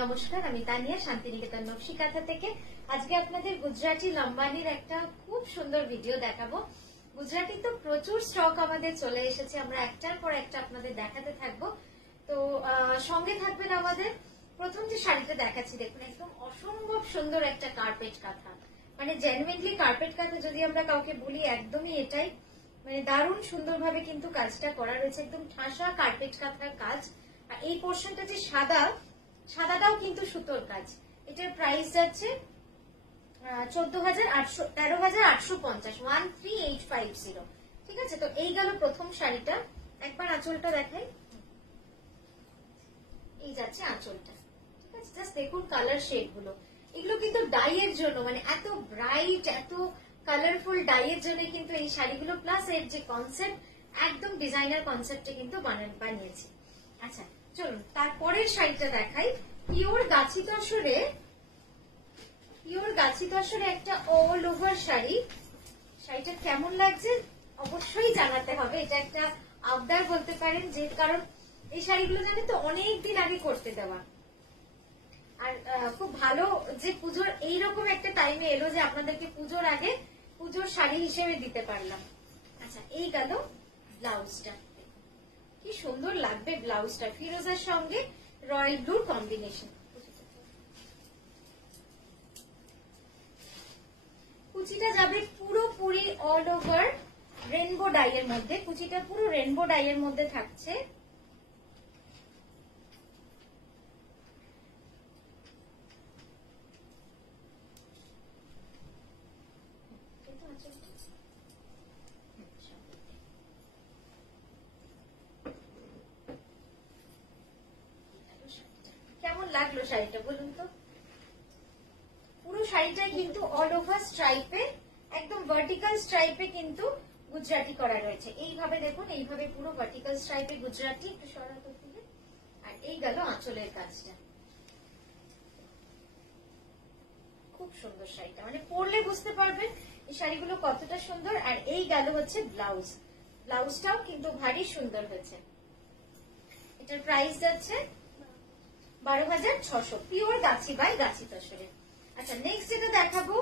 নমস্কার, আমি তানিয়া শান্তিনিকেতন নকশি কাঁথা থেকে। আজকে আপনাদের গুজরাটি লম্বানির একটা খুব সুন্দর ভিডিও দেখাবো। গুজরাটি তো প্রচুর স্টক আমাদের চলে এসেছে, আমরা একটার পর একটা আপনাদের দেখাতে থাকবো। তো সঙ্গে থাকবেন আমাদের। প্রথম যে শাড়িটা দেখাচ্ছি দেখুন, একদম অসম্ভব সুন্দর একটা কার্পেট কাঁথা, মানে জেনুইনলি কার্পেট কাঁথা যদি আমরা কাউকে বলি একদমই এটাই। মানে দারুণ সুন্দরভাবে কিন্তু কাজটা করা রয়েছে, একদম ঠাসা কার্পেট কাঁথার কাজ। আর এই পোর্শনটা যে সাদাটাও কিন্তু সুতোর কাজ। এটার প্রাইস যাচ্ছে 13,850, 13,850। ঠিক আছে, তো এই গেল প্রথম শাড়িটা। একবার আঁচলটা দেখাই। এই যাচ্ছে আঁচলটা। ঠিক আছে, জাস্ট দেখুন কালার শেড গুলো। এগুলো কিন্তু ডাইয়ের জন্য, মানে এত ব্রাইট, এত কালারফুল ডাইয়ের জন্য কিন্তু এই শাড়িগুলো, প্লাস এর যে কনসেপ্ট, একদম ডিজাইনার কনসেপ্টে কিন্তু বানিয়েছি। আচ্ছা চলুন তারপরের শাড়িটা দেখাই। পিওর গাছি তসরে একটা অল ওভার শাড়ি। শাড়িটা কেমন লাগছে অবশ্যই জানাতে হবে। এটা একটা আবদার বলতে পারেন, যে কারণ এই শাড়িগুলো জানেন তো অনেকদিন আগে করতে দেওয়া। আর খুব ভালো যে পুজোর এইরকম একটা টাইমে এলো যে আপনাদেরকে পুজোর আগে পুজোর শাড়ি হিসেবে দিতে পারলাম। আচ্ছা, এই গেল ব্লাউজটা। কি সুন্দর লাগবে ব্লাউজটা, ফিরোজার সঙ্গে রয়্যাল ব্লুর কম্বিনেশন। কুচিটা যাবে পুরোপুরি অল ওভার রেনবো ডাইয়ের মধ্যে। কুচিটা পুরো রেনবো ডাইয়ের মধ্যে থাকছে। কেমন লাগলো শাড়িটা বলুন তো? পুরো শাড়িটা কিন্তু অল ওভার স্ট্রাইপে, একদম ভার্টিক্যাল স্ট্রাইপে কিন্তু গুজরাটি করা রয়েছে। এইভাবে দেখুন, এইভাবে পুরো ভার্টিক্যাল স্ট্রাইপে গুজরাটি। একটু সরা করতে। আর এই গেল আঁচলের কাজটা। খুব সুন্দর শাড়িটা, মানে পরলে বুঝতে পারবেন এই শাড়িগুলো কতটা সুন্দর। আর এই গেল হচ্ছে ব্লাউজ। ব্লাউজটাও কিন্তু ভারী সুন্দর হয়েছে। এটার প্রাইস যাচ্ছে 12,600, পিওর গাছি বাই গাছি তসরে। আচ্ছা, নেক্সট যেটা দেখাবো,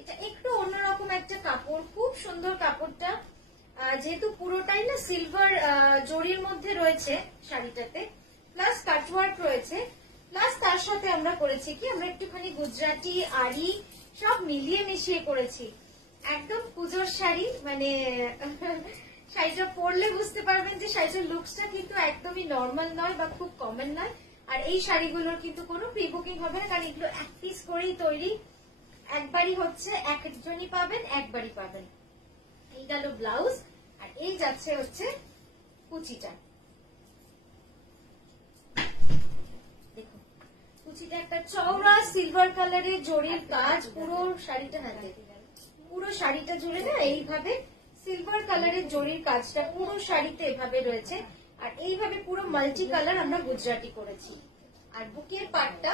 এটা একটু অন্যরকম একটা কাপড়, খুব সুন্দর কাপড়টা। যেহেতু পুরোটাই না সিলভার জরির মধ্যে রয়েছে শাড়িটাতে, প্লাস কাটওয়ার্ক রয়েছে, প্লাস তার সাথে আমরা করেছি কি, আমরা একটুখানি গুজরাটি আরি সব মিলিয়ে মিশিয়ে করেছি। একদম পুজোর শাড়ি, মানে শাড়িটা পরলে বুঝতে পারবেন যে শাড়িটার লুকসটা কিন্তু একদমই নর্মাল নয় বা খুব কমন নয়। আর এই শাড়িগুলোর কিন্তু কোনো প্রি বুকিং হবে না, কারণ এগুলো এক পিস করেই তৈরি। একবারই হচ্ছে, একজনই পাবেন, একবারই পাবেন। এই গেল ব্লাউজ। আর এই যাচ্ছে হচ্ছে কুচিটা। দেখুন কুচিটা একটা চওড়া সিলভার কালারের জরির কাজ পুরো শাড়িটা, হাতে পুরো শাড়িটা জুড়ে না এইভাবে সিলভার কালারের জরির কাজটা পুরো শাড়িতে এভাবে রয়েছে। আর এইভাবে পুরো মাল্টি কালার আমরা গুজরাটি করেছি। আর বুকের পাটটা,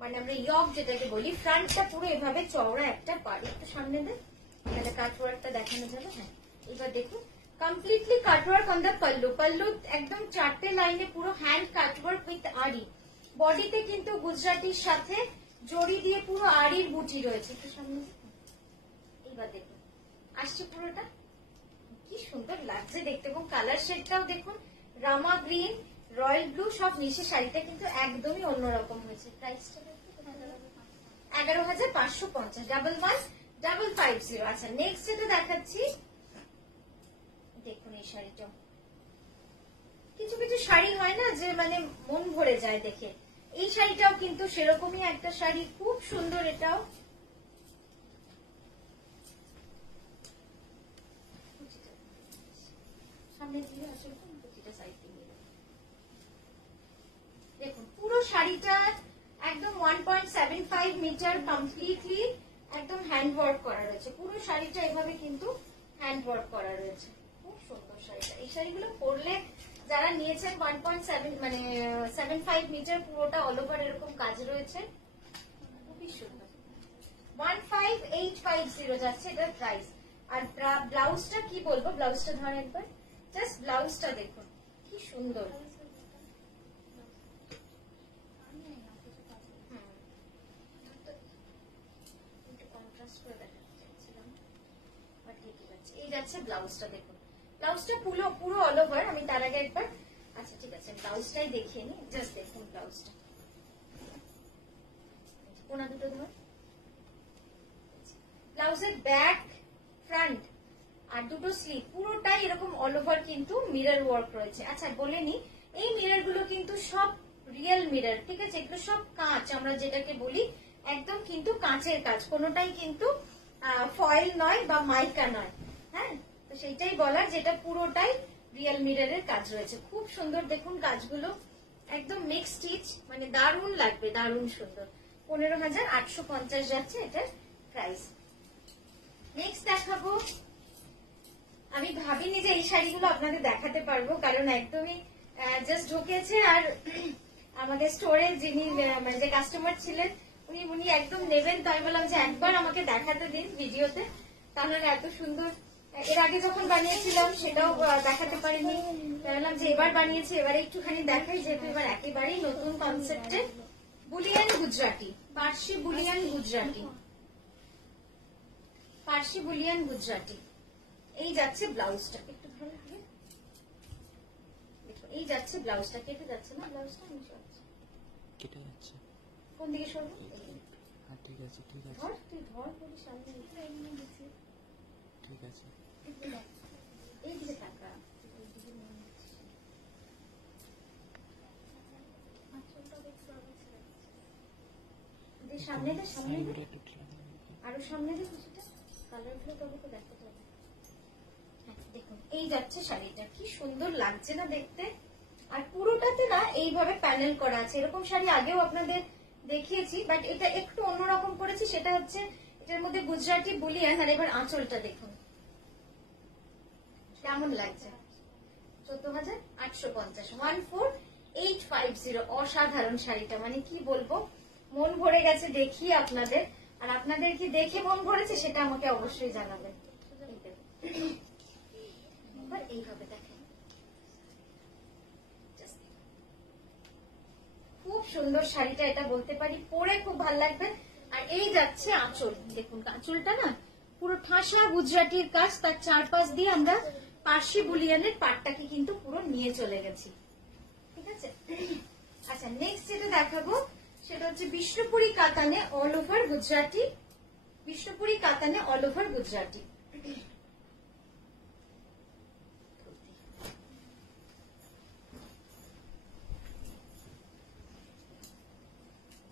মানে আমরা ইয়ক যেটাকে বলি, ফ্রন্টটা পুরো এভাবে চওড়া একটা পাড়। একটু সামনে দেন, তাহলে কাটওয়ার্কটা দেখানো যাবে। হ্যাঁ, এবার দেখুন completely cutwork on the pallu. Pallu একদম 4টে লাইনে পুরো হ্যান্ড কাটওয়ার্ক উইথ আরি। বডিতে কিন্তু গুজরাটির সাথে জড়ি দিয়ে পুরো আরির বুটি রয়েছে। একটু সামনে, এইবার দেখুন আসছে পুরোটা। কি সুন্দর লাগছে দেখতে, এবং কালার শেডটাও দেখুন, রামা গ্রিন, রয়্যাল ব্লু সব মিশে শাড়িটা কিন্তু একদমই অন্যরকম হয়েছে। প্রাইসটা 11,550, 11,550। আচ্ছা, নেক্সট যেটা দেখাচ্ছি দেখুন, এই শাড়িটা। কিছু কিছু শাড়ি হয় না যে মানে মন ভরে যায় দেখে, এই শাড়িটাও কিন্তু সেরকমই একটা শাড়ি, খুব সুন্দর। এটাও সামনে দিয়ে আসলে কুচিটা সাইড দিয়ে দেখুন পুরো শাড়িটা একদম 1.75 মিটার কমপ্লিটলি একদম হ্যান্ড ওয়ার্ক করা রয়েছে। পুরো শাড়িটা এভাবে কিন্তু হ্যান্ড ওয়ার্ক করা রয়েছে। খুব সুন্দর শাড়িটা। এই শাড়িগুলো পরলে যারা নিয়েছেন 1.7 মানে 75 মিটার পুরোটা অল ওভার এরকম কাজ রয়েছে, খুবই সুন্দর। 15,850 যাচ্ছে এটার প্রাইস। আর ব্লাউজটা কি বলবো, ব্লাউজটা ধরেন একবার, জাস্ট ব্লাউজটা দেখুন কি সুন্দর। যাচ্ছে ব্লাউজটা, দেখুন ব্লাউজটা পুরো পুরো অল ওভার। আমি তার আগে একবার, আচ্ছা ঠিক আছে, ব্লাউজটাই দেখিয়ে নি। জাস্ট দেখুন ব্লাউজটা, কোনা দুটো ধর। ব্লাউজের ব্যাক, ফ্রন্ট আর দুটো স্লিভ পুরোটাই এরকম অল ওভার কিন্তু মিরর ওয়ার্ক রয়েছে। আচ্ছা বলে নি, এই মিরর গুলো কিন্তু সব রিয়েল মিরর, ঠিক আছে? এগুলো সব কাঁচ, আমরা যেটাকে বলি একদম কিন্তু কাঁচের কাজ, কোনোটাই কিন্তু ফয়েল নয় বা মাইকা নয়। হ্যাঁ, তো সেইটাই বলার, যেটা পুরোটাই রিয়েল মিররের কাজ রয়েছে। খুব সুন্দর দেখুন কাজগুলো, একদম মিক্স স্টিচ, মানে দারুণ লাগবে, দারুণ সুন্দর। 15,850 যাচ্ছে এটার প্রাইস। নেক্সট দেখাবো, আমি ভাবিনি যে এই শাড়িগুলো আপনাদের দেখাতে পারবো, কারণ একদমই জাস্ট ঢুকেছে। আর আমাদের স্টোরে যিনি মানে যে কাস্টমার ছিলেন উনি একদম নেবেন, তাই বললাম যে একবার আমাকে দেখাতে দিন ভিডিওতে, তাহলে এত সুন্দর। এর আগে যখন বানিয়েছিলাম সেটাও দেখাতে পারিনি, বললাম যে এবার বানিয়েছি, এবারে একটুখানি দেখাই, যেহেতু এবার একেবারেই নতুন কনসেপ্টে। Bullion Gujarati, Parsi bullion Gujarati, Parsi bullion Gujarati. এই যাচ্ছে ব্লাউজটা, একটু ভালো লাগে, দেখো এই যাচ্ছে ব্লাউজটা। কেটে যাচ্ছে না ব্লাউজটা? কেটে যাচ্ছে। কোন দিকে সরবো? হ্যাঁ ঠিক আছে, ঠিক আছে, ধর তুই ধর, বলি সামনে ঠিক আছে। এই দিকে টাকা সামনে দে, সামনে দে, আরো সামনে দে কিছুটা, কালার গুলো তবে তো দেখাতে হবে। দেখুন এই যাচ্ছে শাড়িটা, কি সুন্দর লাগছে না দেখতে। আর পুরোটাতে না এইভাবে প্যানেল করা আছে, এরকম শাড়ি আগেও আপনাদের দেখিয়েছি, বাট এটা একটু অন্যরকম করেছি। সেটা হচ্ছে এটার মধ্যে গুজরাটি বুলিয়ান, আর এবার আঁচলটা দেখুন কেমন লাগছে। 14,850, 14,850। অসাধারণ শাড়িটা, মানে কি বলবো, মন ভরে গেছে দেখিয়ে আপনাদের। আর আপনাদের কি দেখে মন ভরেছে সেটা আমাকে অবশ্যই জানাবেন। এইভাবে দেখেন, খুব সুন্দর শাড়িটা, এটা বলতে পারি পরে খুব ভালো লাগবে। আর এই যাচ্ছে আঁচল, দেখুন আঁচলটা না পুরো ঠাসা গুজরাটির কাজ, তার চারপাশ দিয়ে আমরা পার্সি বুলিয়ানের পাটটাকে কিন্তু পুরো নিয়ে চলে গেছি, ঠিক আছে? আচ্ছা নেক্সট যেটা দেখাবো সেটা হচ্ছে বিষ্ণুপুরি কাতানে অল ওভার গুজরাটি, বিষ্ণুপুরি কাতানে অল ওভার গুজরাটি।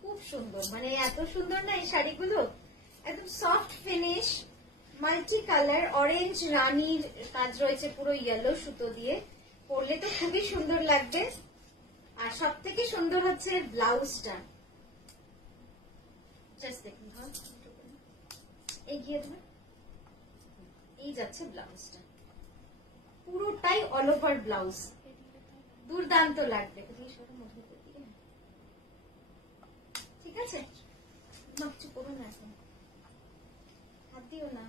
খুব সুন্দর, মানে এত সুন্দর না এই শাড়িগুলো, একদম soft finish, multi colour, orange রানীর কাজ রয়েছে পুরো ইয়েলো সুতো দিয়ে, পরলে তো খুবই সুন্দর লাগবে। আর সব থেকে সুন্দর হচ্ছে ব্লাউজটা, জাস্ট দেখুন, এগিয়ে ধর, এই যাচ্ছে ব্লাউজটা, পুরোটাই অল ওভার ব্লাউজ, দুর্দান্ত লাগবে। ঠিক আছে, কিছু করো না, এখন হাত দিও না,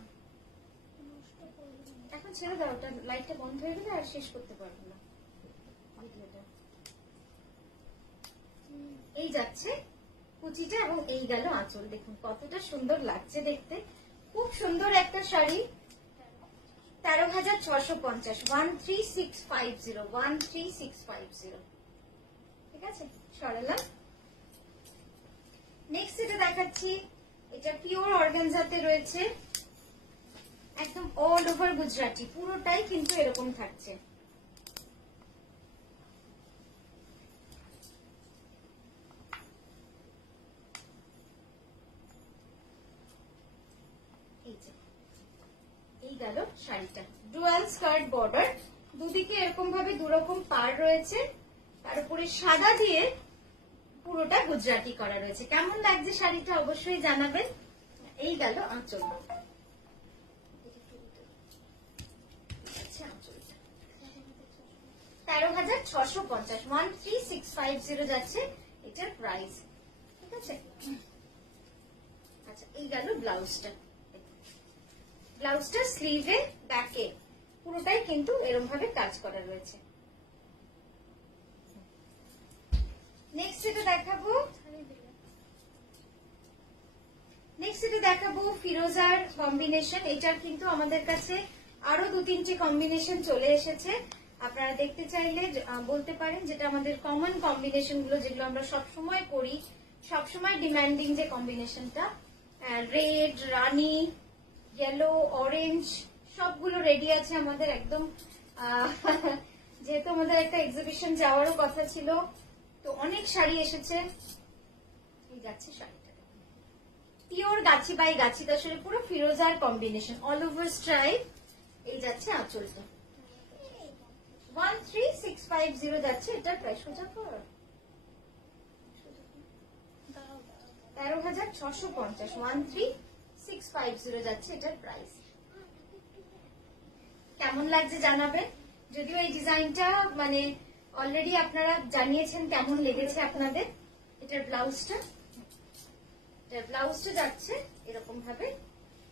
এখন ছেড়ে দাও, ওটা লাইটটা বন্ধ হয়ে গেলে আর শেষ করতে পারবো না ভিডিওটা। এই যাচ্ছে কুচিটা এবং এই গেল আঁচল, দেখুন কতটা সুন্দর লাগছে দেখতে, খুব সুন্দর একটা শাড়ি। 13,650, 13,650, 13,650, ঠিক আছে? সরালাম। নেক্সট এটা দেখাচ্ছি, এটা পিওর অর্গানজাতে রয়েছে, একদম অল ওভার গুজরাটি, পুরোটাই কিন্তু এরকম থাকছে। এই গেল শাড়িটা, ডুয়াল স্কার্ট বর্ডার, দুদিকে এরকম ভাবে দুরকম পাড় রয়েছে, তার উপরে সাদা দিয়ে পুরোটা গুজরাটি করা রয়েছে। কেমন লাগছে শাড়িটা অবশ্যই জানাবেন। এই গেল আঁচল, 13,650, 13,650 যাচ্ছে এটার প্রাইস, ঠিক আছে? আচ্ছা এই গেল ব্লাউজটা, ব্লাউজটা স্লিভে ব্যাকে পুরোটাই কিন্তু এরকম ভাবে কাজ করা রয়েছে। নেক্সট এটা দেখাবো ফিরোজার কম্বিনেশন, এটার কিন্তু আমাদের কাছে আরো 2-3টে কম্বিনেশন চলে এসেছে, আপনারা দেখতে চাইলে বলতে পারেন, যেটা আমাদের কমন কম্বিনেশন গুলো, যেগুলো আমরা সবসময় পরি, সবসময় ডিমান্ডিং যে কম্বিনেশনটা, রেড, রানি, ইয়েলো, অরেঞ্জ, সবগুলো রেডি আছে আমাদের একদম। যেহেতু আমাদের একটা এক্সিবিশন যাওয়ারও কথা ছিল, তো অনেক শাড়ি এসেছে। এই যাচ্ছে শাড়িটা, পিওর গাছি বাই গাছি তাসরে পুরো ফিরোজার কম্বিনেশন, অল ওভার স্ট্রাইপ। এই যাচ্ছে আঁচলটা, 13650 যাচ্ছে। এটার প্রাইস সোজা কর 13,650, 13650 যাচ্ছে এটার প্রাইস। কেমন লাগছে জানাবেন। যদিও এই ডিজাইনটা মানে অলরেডি আপনারা জানিয়েছেন কেমন লেগেছে আপনাদের। এটার ব্লাউজটা যাচ্ছে এরকম ভাবে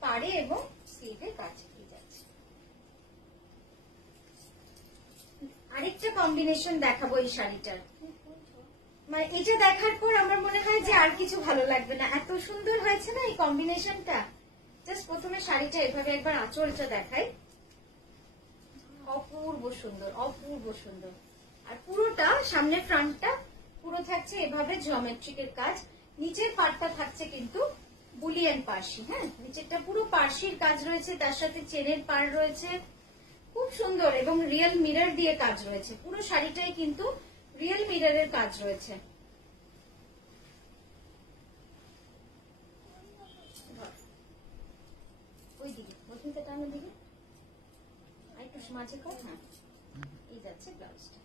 পাড়ে এবং স্লিভে কাজ দিয়ে যাচ্ছে। আরেকটা কম্বিনেশন দেখাবো এই শাড়িটার, মানে এটা দেখার পর আমার মনে হয় যে আর কিছু ভালো লাগবে না, এত সুন্দর হয়েছে না এই কম্বিনেশনটা। জাস্ট প্রথমে শাড়িটা এভাবে একবার আঁচলটা দেখাই, অপূর্ব সুন্দর, অপূর্ব সুন্দর। আর পুরোটা সামনে ফ্রন্টটা পুরো থাকছে এভাবে জিওমেট্রিকের কাজ, নিচের পার্টটা থাকছে কিন্তু বুলিয়ান পার্সি। হ্যাঁ, নিচেরটা পুরো পার্সির কাজ রয়েছে, তার সাথে চেনের পার রয়েছে, খুব সুন্দর, এবং রিয়েল মিরর দিয়ে কাজ রয়েছে। পুরো শাড়িটাই কিন্তু রিয়েল মিররের কাজ রয়েছে। ওই দিকে বসুনটা টানোর দিকে একটু মাঝে কর। হ্যাঁ, এই যাচ্ছে ব্লাউজটা।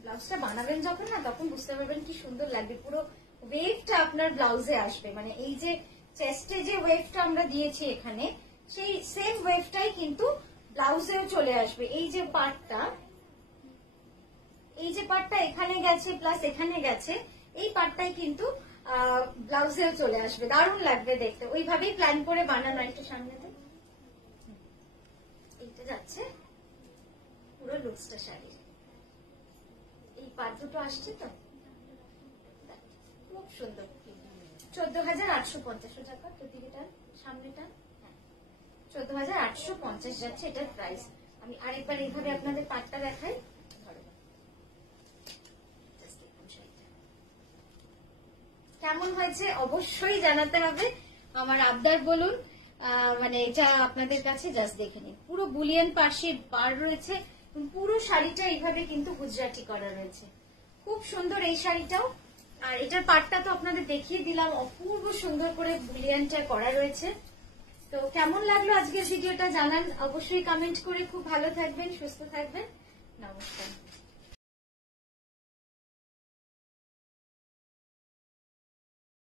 ব্লাউজটা বানাবেন যখন না, তখন বুঝতে পারবেন কি সুন্দর লাগবে। পুরো ওয়েভটা আপনার ব্লাউজে আসবে, মানে এই যে চেস্টে যে ওয়েভটা আমরা দিয়েছি এখানে, সেই সেম ওয়েভটাই কিন্তু ব্লাউজেও চলে আসবে। এই যে পার্টটা এখানে গেছে প্লাস এখানে গেছে, এই পার্টটাই কিন্তু ব্লাউজেও চলে আসবে, দারুণ লাগবে দেখতে। ওইভাবেই প্ল্যান করে বানানো। একটু সামনে দেখ, এইটা যাচ্ছে পুরো লুকসটা শাড়ির। এই পার্ট দুটো আসছে তো খুব সুন্দর। 14,850 টাকা। তোর দিকেটা সামনেটা 14,850 যাচ্ছে এটার প্রাইস। আমি আরেকবার এইভাবে আপনাদের পাটটা দেখাই। কেমন হয়েছে অবশ্যই জানাতে হবে, আমার আবদার বলুন। মানে এটা আপনাদের কাছে জাস্ট দেখে নিন, পুরো বুলিয়ান পার্সির পার রয়েছে, পুরো শাড়িটা এইভাবে কিন্তু গুজরাটি করা রয়েছে, খুব সুন্দর এই শাড়িটাও। আর এটার পাটটা তো আপনাদের দেখিয়ে দিলাম, অপূর্ব সুন্দর করে বুলিয়ানটা করা রয়েছে। তো কেমন লাগলো আজকের ভিডিওটা জানান অবশ্যই কমেন্ট করে। খুব ভালো থাকবেন, সুস্থ থাকবেন, নমস্কার।